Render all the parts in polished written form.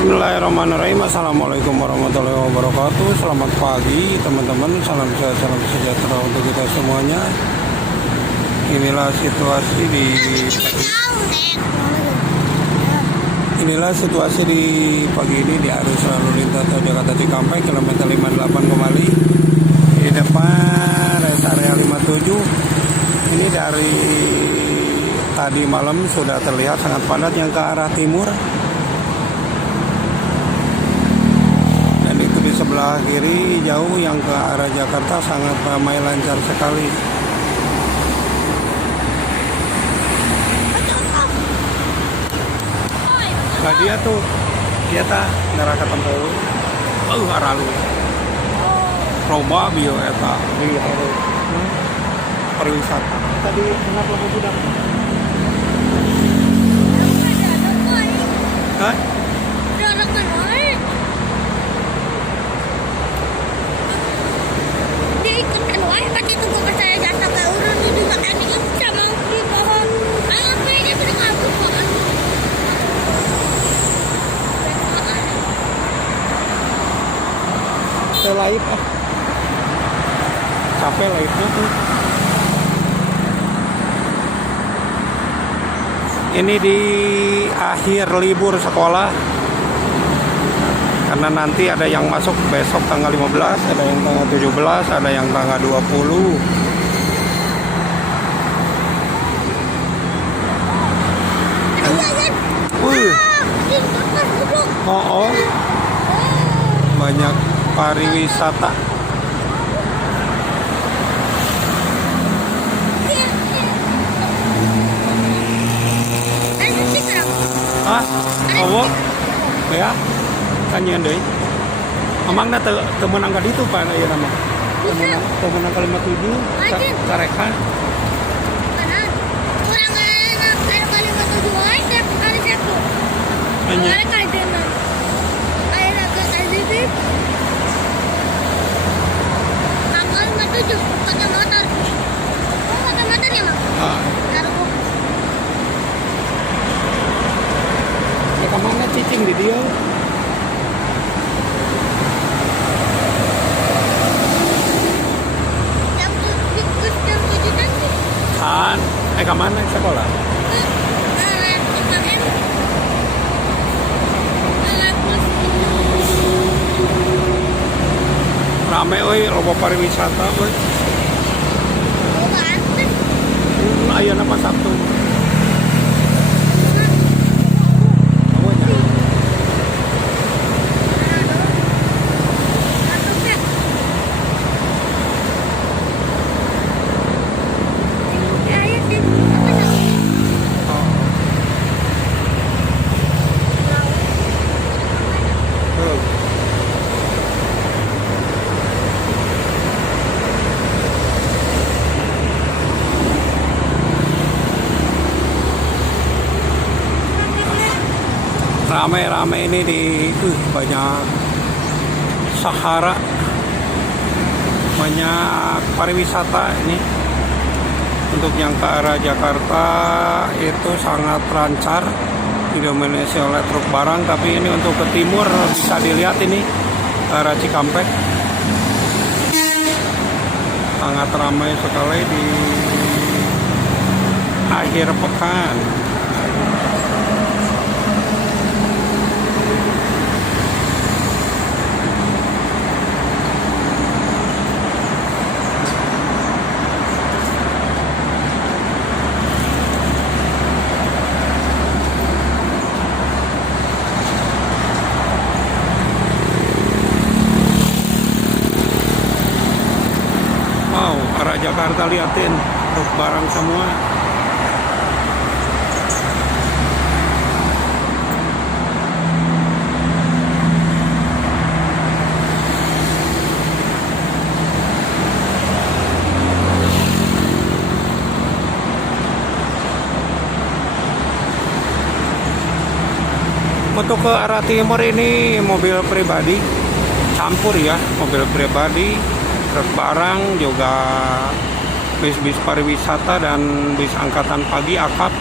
Bismillahirrahmanirrahim. Assalamualaikum warahmatullahi wabarakatuh. Selamat pagi teman-teman. Salam sehat, salam sejahtera untuk kita semuanya. Inilah situasi di pagi ini di arus lalu lintas tol Jakarta Cikampek kilometer 58 kembali di depan rest area 57. Ini dari tadi malam sudah terlihat sangat padat yang ke arah timur. Di sebelah kiri jauh yang ke arah Jakarta sangat ramai lancar sekali. Nah dia tuh neraka tempel arah lu Roba bio eta di pariwisata tadi kenapa budak hah? Pasti tunggu percaya jasa ke urun itu makan ini sama di pohon. Ayo apa ini sudah kabur kok. Live capek live-nya tuh. Ini di akhir libur sekolah. Karena nanti ada yang masuk besok tanggal 15, ada yang tanggal 17, ada yang tanggal 20. Oh, banyak pariwisata. Hah? Oh, ya? Kanyan deh, emangnya temenang kali itu pak ya nama, temenang kalimat 7, carekan. Kurang enak kalimat 7 aja hari Sabtu. Hanya. Ayo ke KDP. Kalimat 7 pakai motor. Oh pakai motor ya mak? Kargo. Ya kemana cicing di dia? Kemana sekolah? Rame oi, loba pariwisata oi. Aya nama Sabtu. Rame-rame ini di banyak Sahara, banyak pariwisata ini. Untuk yang ke arah Jakarta itu sangat lancar, didominasi oleh truk barang. Tapi ini untuk ke timur bisa dilihat ini ke arah Cikampek sangat ramai sekali di akhir pekan. Arah Jakarta liatin truk barang semua. Untuk ke arah timur ini mobil pribadi campur ya, mobil pribadi, truk barang, juga bis-bis pariwisata dan bis angkatan pagi akap.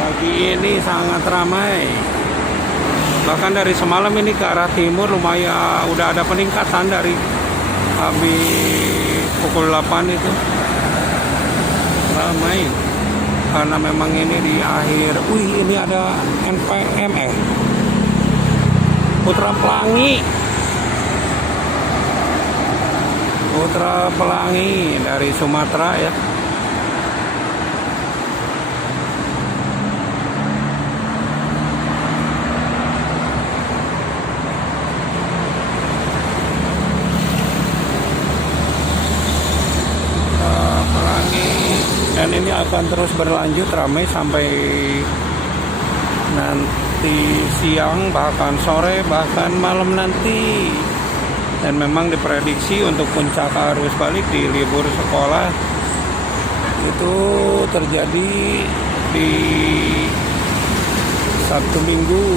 Pagi ini sangat ramai. Bahkan dari semalam ini ke arah timur lumayan udah ada peningkatan dari habis pukul 8 itu ramai karena memang ini di akhir. Wih, ini ada NPM Putra Pelangi dari Sumatera ya. Dan ini akan terus berlanjut ramai sampai nanti siang, bahkan sore, bahkan malam nanti. Dan memang diprediksi untuk puncak arus balik di libur sekolah itu terjadi di Sabtu Minggu.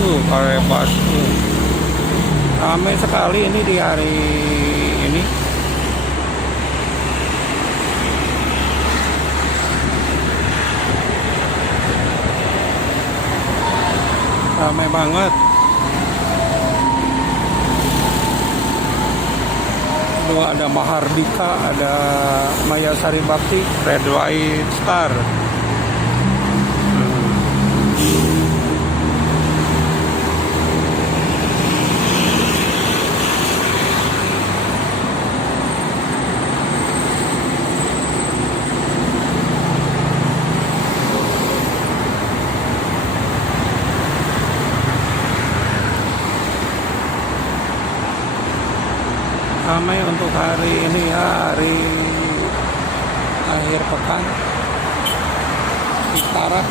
Tuh, Karepas tuh. Ramai sekali ini di hari ini. Ramai banget. Dua ada Mahardika, ada Maya Sari Bakti, Red White Star. Ramai untuk hari ini ya, hari akhir pekan Utara.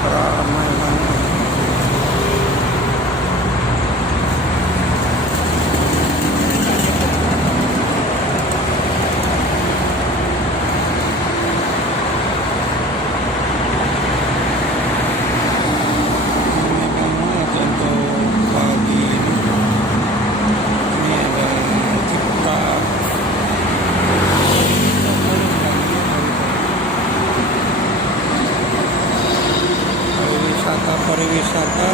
Ramai banget. Pariwisata.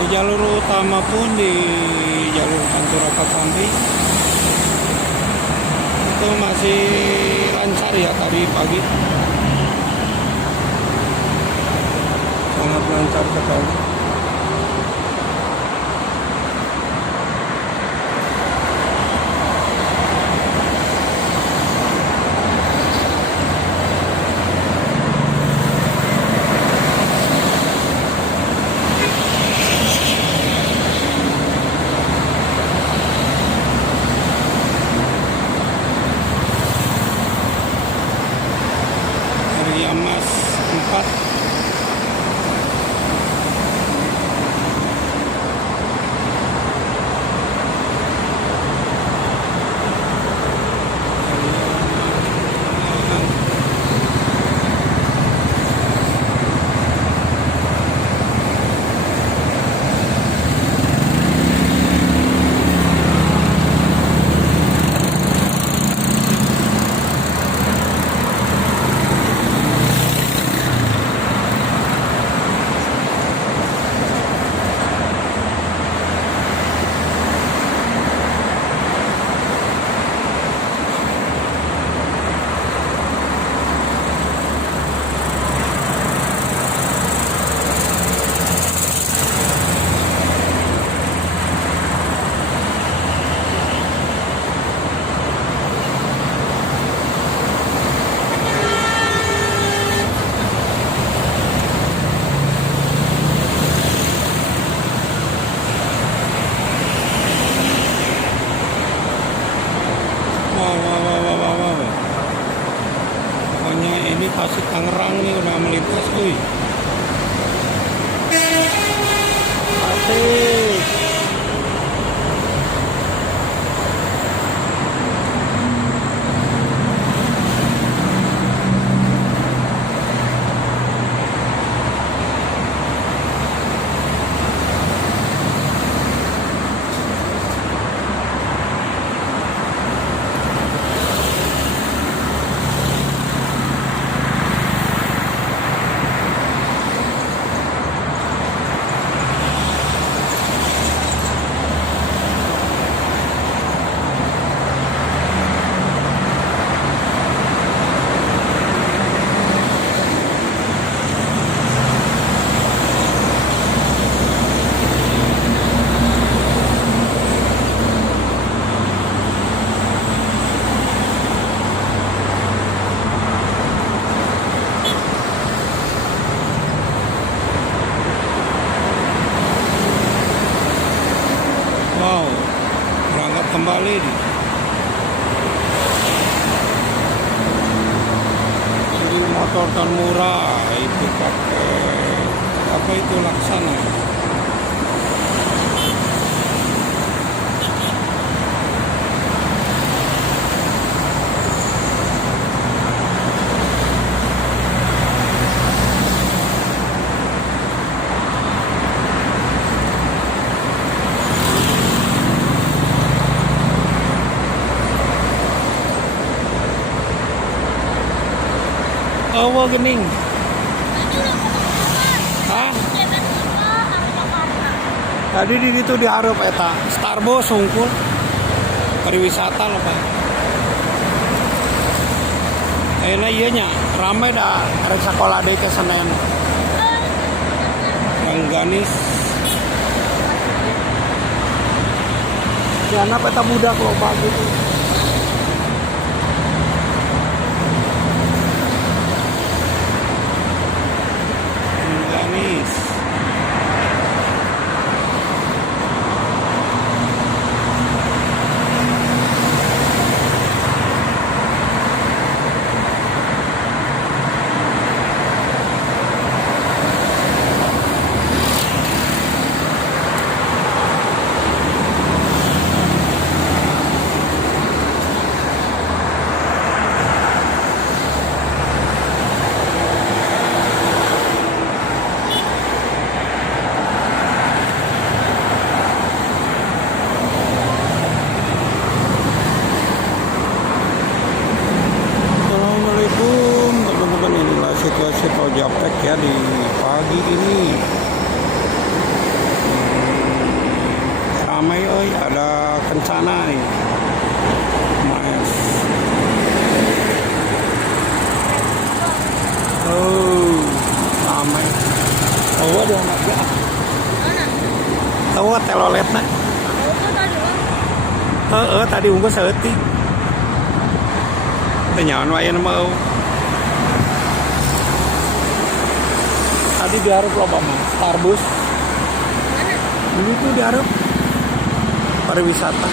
Di jalur utama pun di jalur Pantura Kasambi itu masih lancar ya tadi pagi, sangat lancar sekali. Mas 4 Tasik Tangerang nih udah melintas tuh. Asik. Wow, berangkat kembali nih. Jadi motor tan murah itu pakai apa itu Laksana. Oh, gening. Hah? Tadi di itu diharap eta Starbus sungkul pariwisata loh Pak. Nah iya nya ramai dah ada sekolah deh ke Senen. Yang Ganis. Ya anak peta budak loh Pak gitu. Ganis. Assalamualaikum teman-teman, inilah situasi tol Japek ya di pagi ini. Ramai ada kencana nih. Mas. Oh, ramai. Oh, ada anak ya. Tahu teloletna? Tadi unggul seeutik. Nyawan wae mau. Tadi diharap loh Mama, Starbus. Ini tuh diharap pariwisata.